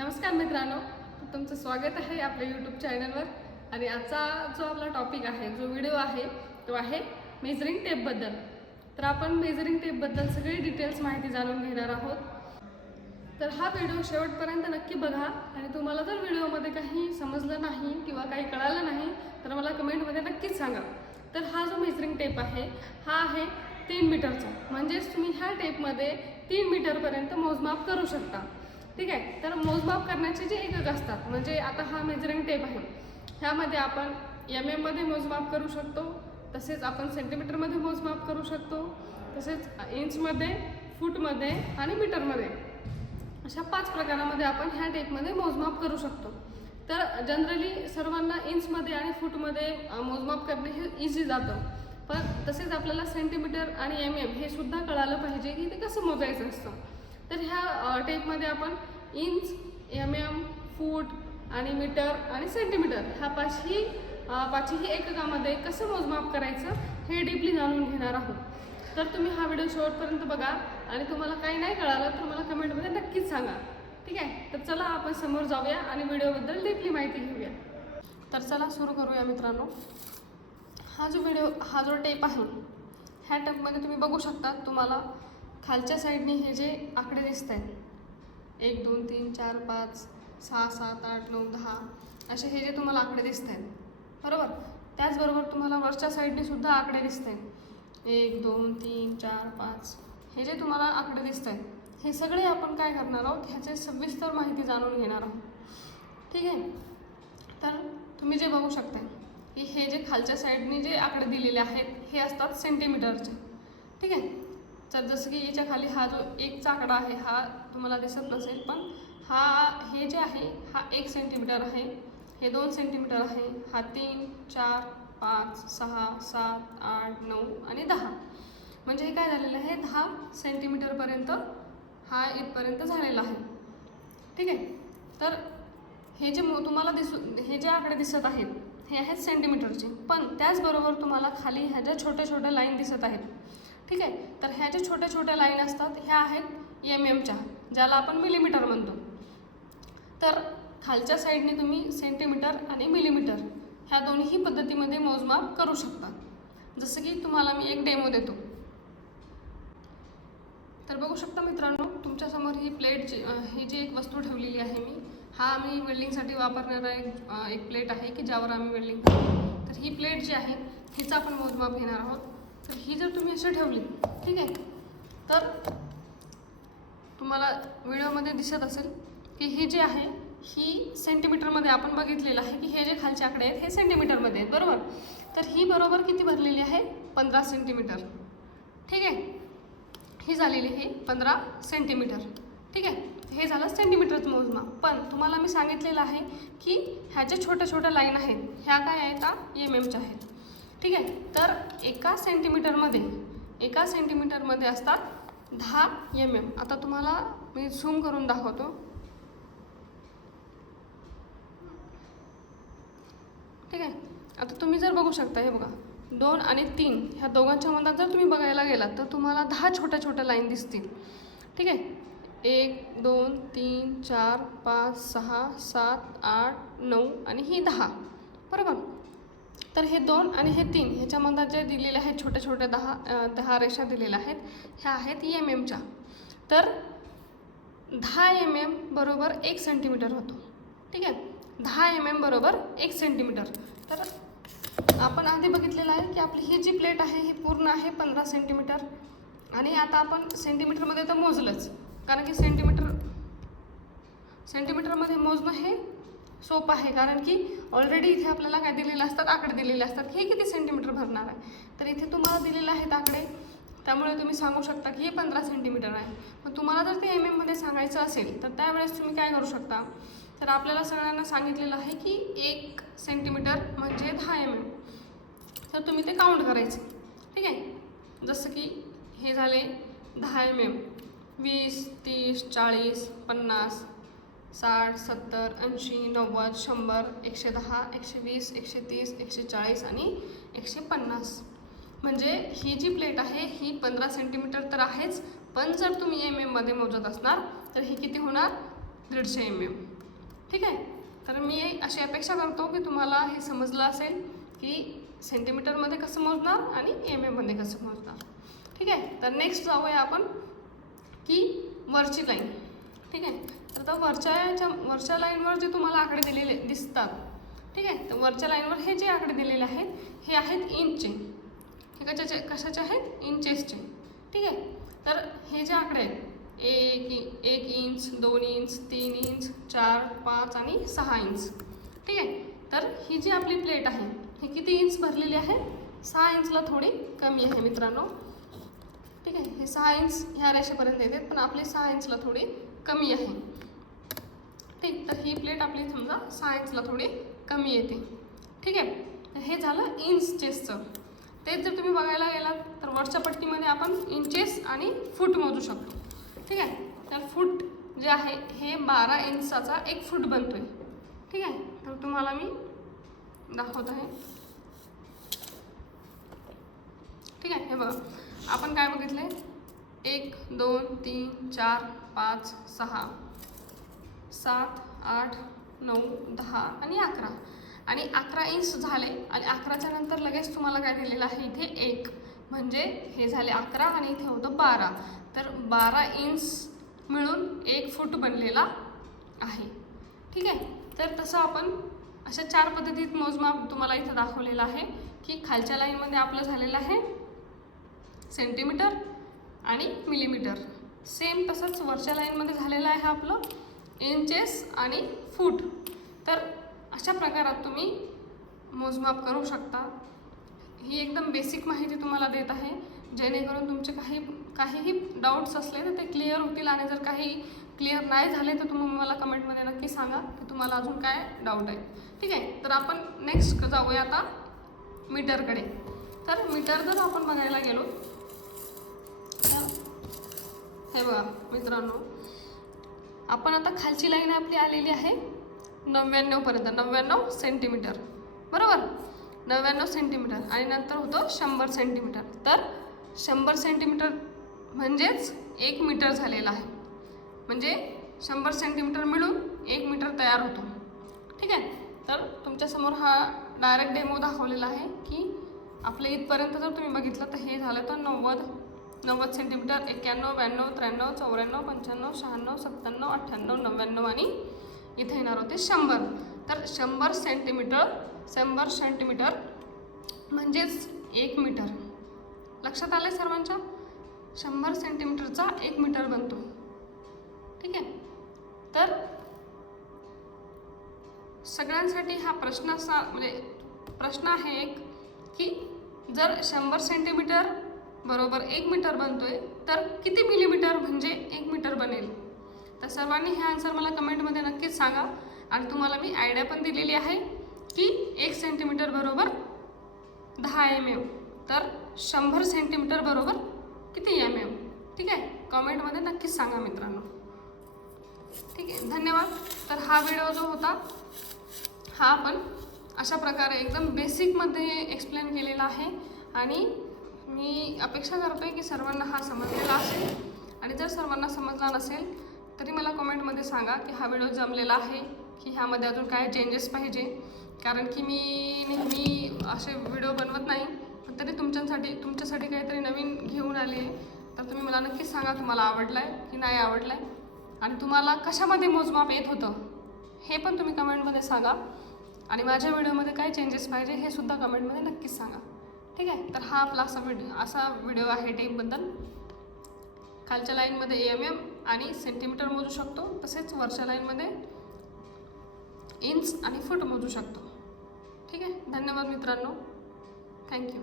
नमस्कार मित्रांनो, तुमचं स्वागत आहे आपल्या यूट्यूब चॅनलवर. आणि आजचा जो आपला टॉपिक आहे, जो व्हिडिओ आहे तो आहे मेजरिंग टेपबद्दल. तर आपण मेजरिंग टेपबद्दल सगळी डिटेल्स माहिती जाणून घेणार आहोत. तर हा व्हिडिओ शेवटपर्यंत नक्की बघा. आणि तुम्हाला जर व्हिडिओमध्ये काही समजलं नाही किंवा काही कळालं नाही तर मला कमेंटमध्ये नक्कीच सांगा. तर हा जो मेजरिंग टेप आहे हा आहे 3 मीटरचा. म्हणजेच तुम्ही ह्या टेपमध्ये 3 मीटरपर्यंत मोजमाप करू शकता. ठीक आहे. तर मोजमाप करण्याचे जे एकक असतात, म्हणजे आता हा मेजरिंग टेप आहे, ह्यामध्ये आपण MM मध्ये मोजमाप करू शकतो, तसेच आपण सेंटीमीटरमध्ये मोजमाप करू शकतो, तसेच इंचमध्ये, फूटमध्ये आणि मीटरमध्ये, अशा 5 प्रकारामध्ये आपण ह्या टेपमध्ये मोजमाप करू शकतो. तर जनरली सर्वांना इंचमध्ये आणि फूटमध्ये मोजमाप करणे हे इझी जातं, पण तसेच आपल्याला सेंटीमीटर आणि MM हे सुद्धा कळालं पाहिजे की ते कसं मोजायचं असतं. तर ह्या टेपमध्ये आपण इंच, MM, फूट आणि मीटर आणि सेंटीमीटर ह्या पाचही एककामध्ये कसं मोजमाप करायचं हे डीपली जाणून घेणार आहोत. तर तुम्ही हा व्हिडिओ शेवटपर्यंत बघा आणि तुम्हाला काही नाही कळालं तर मला कमेंटमध्ये नक्कीच सांगा. ठीक आहे. तर चला आपण समोर जाऊया आणि व्हिडिओबद्दल डीपली माहिती घेऊया. तर चला सुरू करूया मित्रांनो. हा जो टेप आहे, ह्या टेपमध्ये तुम्ही बघू शकता, तुम्हाला खालच्या साईडने हे जे आकडे दिसत आहेत, 1 2 3 4 5 6 7 8 9 10 असे हे जे तुम्हाला आकडे दिसत आहेत, बरोबर. त्याचबरोबर तुम्हाला वरच्या साईडने सुद्धा आकडे दिसत आहेत, 1 2 3 4 5 हे जे तुम्हाला आकडे दिसत आहेत, हे सगळे आपण काय करणार आहोत, ह्याचे सविस्तर माहिती जाणून घेणार आहोत. ठीक आहे. तर तुम्ही जे बघू शकता की हे जे खालच्या साईडने जे आकडे दिलेले आहेत हे असतात सेंटीमीटरचे. ठीक आहे. तर जसं की याच्या खाली हा जो 1चा आकडा आहे हा तुम्हाला दिसत नसेल, पण हे जे आहे हा 1 सेंटीमीटर आहे, हे 2 सेंटीमीटर आहे, हा 3 4 5 6 7 8 9 आणि 10. म्हणजे हे काय झालेलं आहे, 10 सेंटीमीटरपर्यंत हा इथपर्यंत झालेला आहे. ठीक आहे. तर हे जे तुम्हाला हे जे आकडे दिसत आहेत हे आहेत सेंटीमीटरचे, पण त्याचबरोबर तुम्हाला खाली ह्या ज्या छोट्या छोट्या लाईन दिसत आहेत, ठीक आहे, तर ह्या ज्या छोट्या छोट्या लाईन असतात ह्या आहेत MMच्या, ज्याला आपण मिलीमीटर म्हणतो. तर खालच्या साईडने तुम्ही सेंटीमीटर आणि मिलीमीटर ह्या दोन्ही पद्धतीमध्ये मोजमाप करू शकता. जसं की तुम्हाला मी एक डेमो देतो. तर बघू शकता मित्रांनो, तुमच्यासमोर ही प्लेट ही जी एक वस्तू ठेवलेली आहे हा आम्ही वेल्डिंगसाठी वापरणारा एक प्लेट आहे की ज्यावर आम्ही वेल्डिंग करतो. तर ही प्लेट जी आहे हिचा आपण मोजमाप घेणार आहोत. तर ही जर तुम्ही अशी ठेवली, ठीक आहे, तर तुम्हाला व्हिडिओमध्ये दिसत असेल की ही जी आहे ही सेंटीमीटरमध्ये आपण बघितलेलं आहे की हे जे खालचे आकडे आहेत हे सेंटीमीटरमध्ये आहेत, बरोबर. तर ही बरोबर किती भरलेली आहे, 15 सेंटीमीटर. ठीक आहे. ही झालेली आहे 15 सेंटीमीटर. ठीक आहे. हे झालं सेंटीमीटरचं मोजमाप. पण तुम्हाला मी सांगितलेलं आहे की ह्या ज्या छोट्या छोट्या लाईन आहेत ह्या काय आहेत, MMच्या आहेत. ठीक आहे. तर एका सेंटीमीटरमध्ये असतात 10 MM. आता तुम्हाला मी झूम करून दाखवतो. ठीक आहे. आता तुम्ही जर बघू शकता, हे बघा, 2 आणि 3 ह्या दोघांच्या मधात जर तुम्ही बघायला गेलात तर तुम्हाला 10 छोट्या छोट्या लाईन दिसतील. ठीक आहे. 1 2 3 4 5 6 7 8 9 आणि ही 10, बरोबर. तर हे 2 आणि हे 3 ह्याच्या मधात जे दिलेले आहेत छोट्या छोट्या 10 रेषा दिलेल्या आहेत ह्या आहेत MMच्या. तर 10 MM बरोबर 1 सेंटीमीटर होतो. ठीक आहे. 10 MM बरोबर 1 सेंटीमीटर. तर आपण आधी बघितलेलं आहे की आपली ही जी प्लेट आहे ही पूर्ण आहे 15 सेंटीमीटर. आणि आता आपण सेंटीमीटरमध्ये तर मोजलंच, कारण की सेंटीमीटरमध्ये मोजणं हे सोपं आहे, कारण की ऑलरेडी इथे आपल्याला काय दिलेले असतात, आकडे दिलेले असतात की हे किती सेंटीमीटर भरणार आहे. तर इथे तुम्हाला दिलेले आहेत आकडे, त्यामुळे तुम्ही सांगू शकता की हे 15 सेंटीमीटर आहे. पण तुम्हाला जर ते MM मध्ये सांगायचं असेल तर त्यावेळेस तुम्ही काय करू शकता, तर आपल्याला सगळ्यांना सांगितलेलं आहे की 1 सेंटीमीटर म्हणजे 10 MM. तर तुम्ही ते काउंट करायचं. ठीक आहे. जसं की हे झाले 10 MM, 20 30 40 50 60 70 80 90 100 110 120 130 140 आणि 150. म्हणजे ही जी प्लेट आहे ही 15 सेंटीमीटर तर आहेच, पण जर तुम्ही MM मध्ये मोजत असणार तर ही किती होणार, 150 MM. ठीक आहे. तर मी अशी अपेक्षा करतो की तुम्हाला हे समजलं असेल की सेंटीमीटरमध्ये कसं मोजणार आणि mm मध्ये कसं मोजणार. ठीक आहे. तर नेक्स्ट जाऊया आपण की वरची लाईन. ठीक आहे. तर आता वरच्या लाईनवर जे तुम्हाला आकडे दिलेले दिसतात, ठीक आहे, तर वरच्या लाईनवर हे जे आकडे दिलेले आहेत हे आहेत इंचचे. हे कशाचे आहेत? इंचेसचे. ठीक आहे. तर हे जे आकडे आहेत 1 इंच, 2 इंच, 3 इंच, 4, 5 आणि 6 इंच. ठीक आहे. तर ही जी आपली प्लेट आहे ही किती इंच भरलेली आहे? 6 इंचला थोडी कमी आहे मित्रांनो. ठीक आहे. हे 6 इंच ह्या रेषेपर्यंत येते, पण आपली 6 इंचला थोडी कमी आहे. ठीक. तर ही प्लेट आपली समजा 6 इंचला थोडी कमी येते. ठीक आहे. तर हे झालं इंचेसचं. तेच जर तुम्ही बघायला गेलात तर वरच्या पट्टीमध्ये आपण इंचेस आणि फूट मोजू शकतो. ठीक आहे. तर फूट जे आहे हे 12 इंचाचा 1 फूट बनतोय. ठीक आहे. तर तुम्हाला मी दाखवत आहे. ठीक आहे. हे बघा, आपण काय बघितलंय? 1 2 3 4 5 6 7 8 9 10 आणि 11 आणि 11 इंच झाले. आणि 11च्या नंतर लगेच तुम्हाला काय दिलेलं आहे इथे 1, म्हणजे हे झाले 11 आणि इथे होतं 12. तर 12 इंच मिळून 1 फूट बनलेला आहे. ठीक आहे. तर तसं आपण अशा 4 पद्धतीत मोजमाप तुम्हाला इथं दाखवलेलं आहे की खालच्या लाईनमध्ये आपलं झालेलं आहे सेंटीमीटर आणि मिलीमीटर. सेम तसंच वरच्या लाईनमध्ये झालेलं आहे आपलं इंचेस आणि फूट. तर अशा प्रकारात तुम्ही मोजमाप करू शकता. ही एकदम बेसिक माहिती तुम्हाला देत आहे, जेणेकरून तुमचे काहीही डाऊट्स असले तर ते क्लिअर होतील. आणि जर काही क्लिअर नाही झाले तर तुम्ही मला कमेंटमध्ये नक्की सांगा की तुम्हाला अजून काय डाऊट आहे. ठीक आहे. तर आपण नेक्स्ट जाऊया आता मीटरकडे. तर मीटर जर आपण बघायला गेलो तर हे बघा मित्रांनो, आपण आता खालची लाईन आपली आलेली आहे 99 पर्यंत, 99 सेंटीमीटर, बरोबर. 99 सेंटीमीटर आणि नंतर होतं 100 सेंटीमीटर. तर 100 सेंटीमीटर म्हणजेच 1 मीटर झालेला आहे. म्हणजे 100 सेंटीमीटर मिळून 1 मीटर तयार होतो. ठीक आहे. तर तुमच्यासमोर हा डायरेक्ट डेमो दाखवलेला आहे की आपल्या इथपर्यंत जर तुम्ही बघितलं तर हे झालं तर 90 सेंटीमीटर, 91, 92, 93, 94, 95, 96, 97, 98, 99 आणि इथे येणार होते 100. तर 100 सेंटीमीटर म्हणजेच 1 मीटर. लक्षात आले सर्वांच्या? 100 सेंटीमीटरचा 1 मीटर बनतो. ठीक आहे. तर सगळ्यांसाठी हा प्रश्न असा म्हणजे प्रश्न आहे एक की जर 100 सेंटीमीटर बरोबर 1 मीटर बनतोय तर किती मिलीमीटर म्हणजे 1 मीटर बनेल? तर सर्वांनी हे आन्सर मला कमेंटमध्ये नक्कीच सांगा. आणि तुम्हाला मी आयडिया पण दिलेली आहे की 1 सेंटीमीटर बरोबर 10 mm. तर 100 सेंटीमीटर बरोबर किती mm? ठीक आहे. कमेंटमध्ये नक्कीच सांगा मित्रांनो. ठीक आहे. धन्यवाद. तर हा व्हिडिओ जो होता हा आपण अशा प्रकारे एकदम बेसिकमध्ये एक्सप्लेन केलेला आहे. आणि मी अपेक्षा करतो आहे की सर्वांना हा समजलेला असेल. आणि जर सर्वांना समजला नसेल तरी मला कमेंटमध्ये सांगा की हा व्हिडिओ जमलेला आहे की ह्यामध्ये अजून काय चेंजेस पाहिजे. कारण की मी नेहमी असे व्हिडिओ बनवत नाही, पण तरी तुमच्यासाठी काहीतरी नवीन घेऊन आली आहे. तर तुम्ही मला नक्कीच सांगा तुम्हाला आवडलं आहे की नाही आवडलं आहे. आणि तुम्हाला कशामध्ये मोजमाप येत होतं हे पण तुम्ही कमेंटमध्ये सांगा. आणि माझ्या व्हिडिओमध्ये काय चेंजेस पाहिजे हे सुद्धा कमेंटमध्ये नक्कीच सांगा. ठीक आहे. तर हा आपला असा व्हिडिओ आहे टेपबद्दल. खालच्या लाईनमध्ये mm आणि सेंटीमीटर मोजू शकतो, तसेच वरच्या लाईनमध्ये इंच आणि फूट मोजू शकतो. ठीक आहे. धन्यवाद मित्रांनो. थँक्यू.